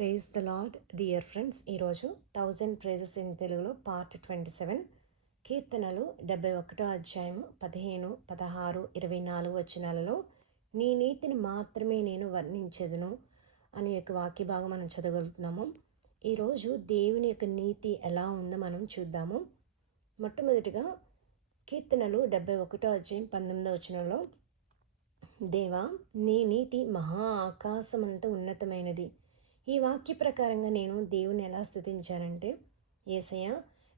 Praise the lord dear friends. ఈరోజు 1000 prices in తెలుగులో part 27 కీర్తనలు 71 అధ్యాయము 15, 16, 24 వచనాలలో నీ నీతిని మాత్రమే నేను వర్ణించెదను అనే యొక్క వాక్య భాగం మనం చదవగలుగుతున్నాము. ఈరోజు దేవుని యొక్క నీతి ఎలా ఉందో మనం చూద్దాము. మొట్టమొదటిగా కీర్తనలు 71 అధ్యాయం 19 వచనంలో, దేవా నీ నీతి మహా ఆకాశమంత ఉన్నతమైనది. ఈ వాక్య ప్రకారంగా నేను దేవుని ఎలా స్తుతించానంటే, యేసయ్య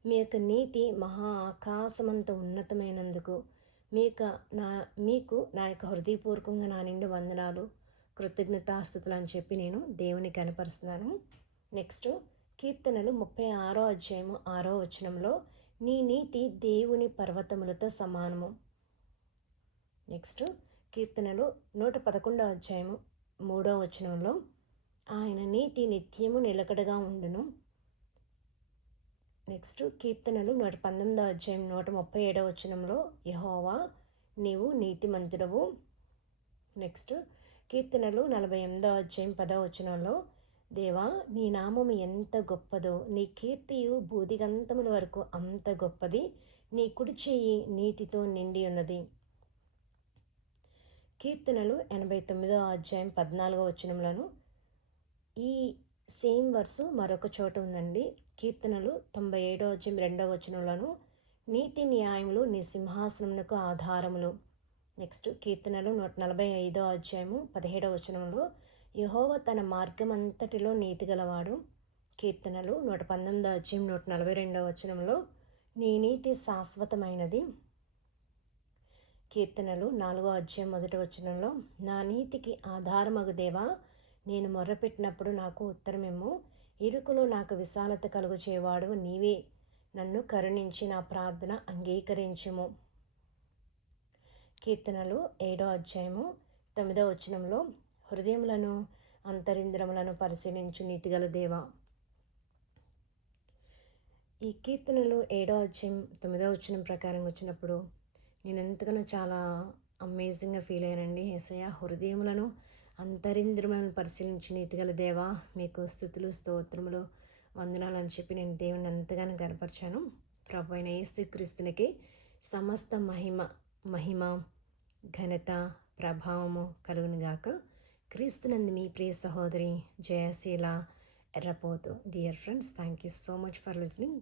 మీ యొక్క నీతి మహా ఆకాశమంత ఉన్నతమైనందుకు మీకు నా యొక్క హృదయపూర్వకంగా నా నిండు వందనాలు, కృతజ్ఞతాస్తుతులు అని చెప్పి నేను దేవుని కనపరుస్తున్నాను. నెక్స్ట్ కీర్తనలు 36 అధ్యాయము 6 వచనంలో, నీ నీతి దేవుని పర్వతములతో సమానము. నెక్స్ట్ కీర్తనలు 111 అధ్యాయము 3 వచనంలో, ఆయన నీతి నిత్యము నిలకడగా ఉండును. నెక్స్ట్ కీర్తనలు 119 అధ్యాయం 137 వచనంలో, యెహోవా నీవు నీతిమంతుడవు. నెక్స్ట్ కీర్తనలు 48 అధ్యాయం 10 వచనంలో, దేవా నీ నామము ఎంత గొప్పదో, నీ కీర్తియు భూదిగంతముల వరకు అంత గొప్పది, నీ కుడి చెయ్యి నీతితో నిండి ఉన్నది. కీర్తనలు 89 అధ్యాయం 14 వచనంలోను ఈ సేమ్ వర్సు మరొక చోట ఉందండి. కీర్తనలు 97 అధ్యాయం 2 వచనంలోను, నీతి న్యాయములు నీ సింహాసనమునకు ఆధారములు. నెక్స్ట్ కీర్తనలు 145 అధ్యాయము 17 వచనంలో, యెహోవా తన మార్గమంతటిలో నీతి గలవాడు. కీర్తనలు 119 అధ్యాయం 142 వచనంలో, నీ నీతి శాశ్వతమైనది. కీర్తనలు 4 అధ్యాయం 1 వచనంలో, నా నీతికి ఆధారమగు దేవా నేను మొర్రపెట్టినప్పుడు నాకు ఉత్తరమిమ్ము, ఇరుకులో నాకు విశాలత కలుగు చేయవాడు నీవే, నన్ను కరుణించి నా ప్రార్థన అంగీకరించుము. కీర్తనలు 7 అధ్యాయము 9 వచనంలో, హృదయములను అంతరింద్రములను పరిశీలించు నీతిగల దేవా. ఈ కీర్తనలు 7 అధ్యాయం 9 వచనం ప్రకారం వచ్చినప్పుడు నేను ఎంతగానో చాలా అమేజింగ్గా ఫీల్ అయ్యానండి. యేసయ్య హృదయములను అంతరింద్రములను పరిశీలించి నీతిగల దేవా మీకు స్తుతులు స్తోత్రములు వందనాలు అని చెప్పి నేను దేవుని ఎంతగానో కనపరిచాను. ప్రభు అయిన యేసుక్రీస్తునికి సమస్త మహిమ ఘనత ప్రభావము కలుగును గాక. క్రీస్తునందు మీ ప్రియ సహోదరి Jayasheela Errapothu. Dear friends, thank you so much for listening.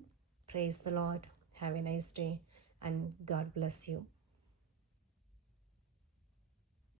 Praise the lord. Have a nice day and God bless you.